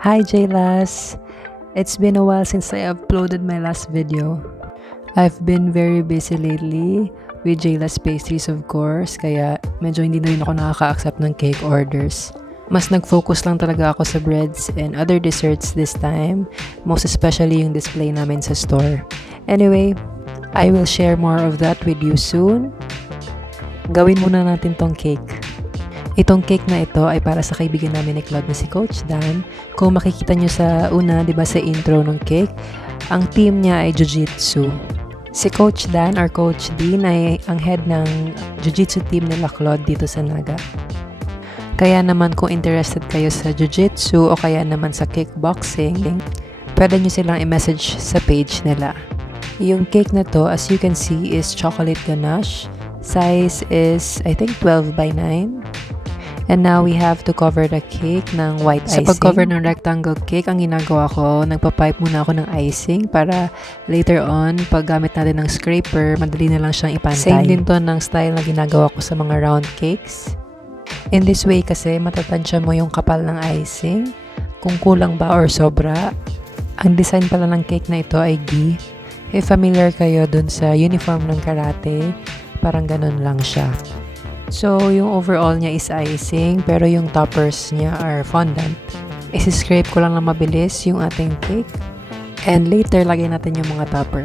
Hi Jaylas! It's been a while since I uploaded my last video. I've been very busy lately with Jaylas Pastries of course, kaya medyo hindi na rin ako nakaka-accept ng cake orders. Mas nag-focus lang talaga ako sa breads and other desserts this time, most especially yung display namin sa store. Anyway, I will share more of that with you soon. Gawin muna natin tong cake. Itong cake na ito ay para sa kaibigan namin ni Claude na si Coach Dan. Kung makikita nyo sa una, di ba sa intro ng cake, ang team niya ay Jiu-Jitsu. Si Coach Dan or Coach Dean ay ang head ng Jiu-Jitsu team nila Claude dito sa Naga. Kaya naman kung interested kayo sa Jiu-Jitsu o kaya naman sa kickboxing, pwede nyo silang i-message sa page nila. Yung cake na to, as you can see, is chocolate ganache. Size is, I think, 12 by 9. And now we have to cover the cake ng white icing. Sa pag-cover ng rectangle cake, ang ginagawa ko, nagpa-pipe muna ako ng icing para later on, pag gamit natin ng scraper, madali na lang siyang ipantay. Same din to ng style na ginagawa ko sa mga round cakes. In this way kasi, matatansya mo yung kapal ng icing, kung kulang ba or sobra. Ang design pala ng cake na ito ay gi. If familiar kayo dun sa uniform ng karate, parang ganun lang siya. So, yung overall niya is icing, pero yung toppers niya are fondant. Isi-scrape ko lang na mabilis yung ating cake. And later, lagay natin yung mga topper.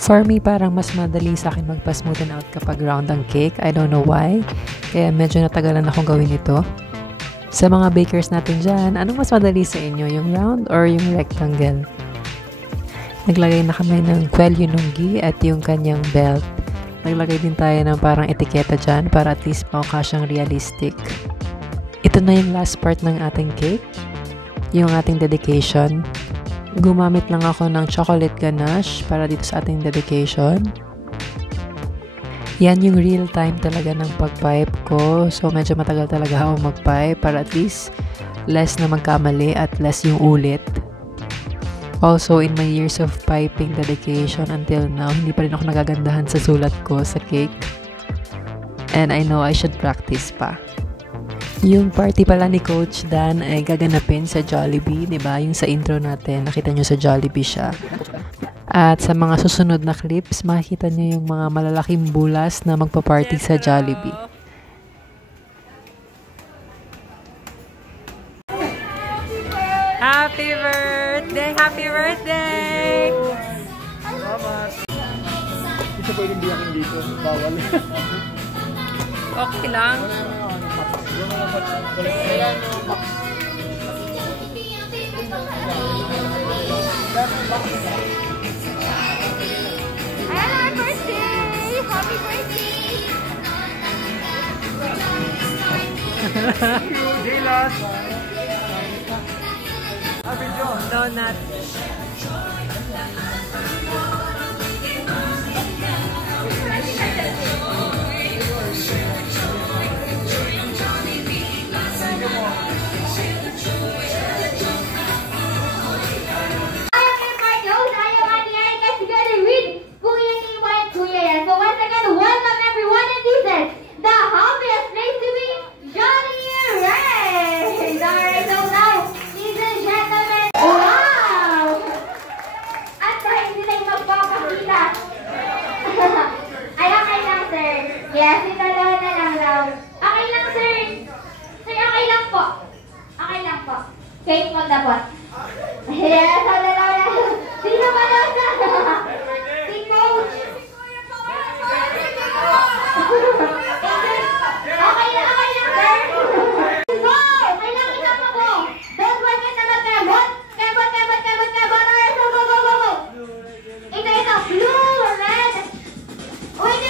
For me, parang mas madali sa akin magpa-smoothen out kapag round ang cake. I don't know why. Kaya medyo natagalan akong gawin ito. Sa mga bakers natin dyan, anong mas madali sa inyo? Yung round or yung rectangle? Naglagay na kami ng kwelyo nunggi at yung kanyang belt. Naglagay din tayo ng parang etiketa dyan para at least mukha siyang realistic. Ito na yung last part ng ating cake. Yung ating dedication. Gumamit lang ako ng chocolate ganache para dito sa ating dedication. Yan yung real time talaga ng pag-pipe ko. So medyo matagal talaga ako mag-pipe para at least less na magkamali at less yung ulit. Also, in my years of piping dedication until now, hindi pa rin ako nagagandahan sa sulat ko sa cake. And I know I should practice pa. Yung party pala ni Coach Dan ay gaganapin sa Jollibee, di ba? Yung sa intro natin, nakita nyo sa Jollibee siya. At sa mga susunod na clips, makikita nyo yung mga malalaking bulas na magpa-party sa Jollibee. Happy birthday! Happy birthday! Salamat! Ito po yung biyakin dito. Bawal. Okay lang. Happy birthday! Happy birthday! Thank you, Jaylas! Donut. Yes, italo na lang daw. Okay lang, sir. Sir, okay lang po. Okay lang po. Cake magdapot. Yes, ano lang. Sino ba daw na? Si Coach. Okay lang, sir. Go! Kailangan itama ko. Don't forget na mag-kebot. Kebot. Go. Ito. Blue, red. Wait.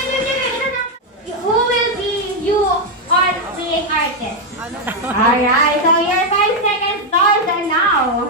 Who will be you or being artist? Alright, so your 5 seconds starts now.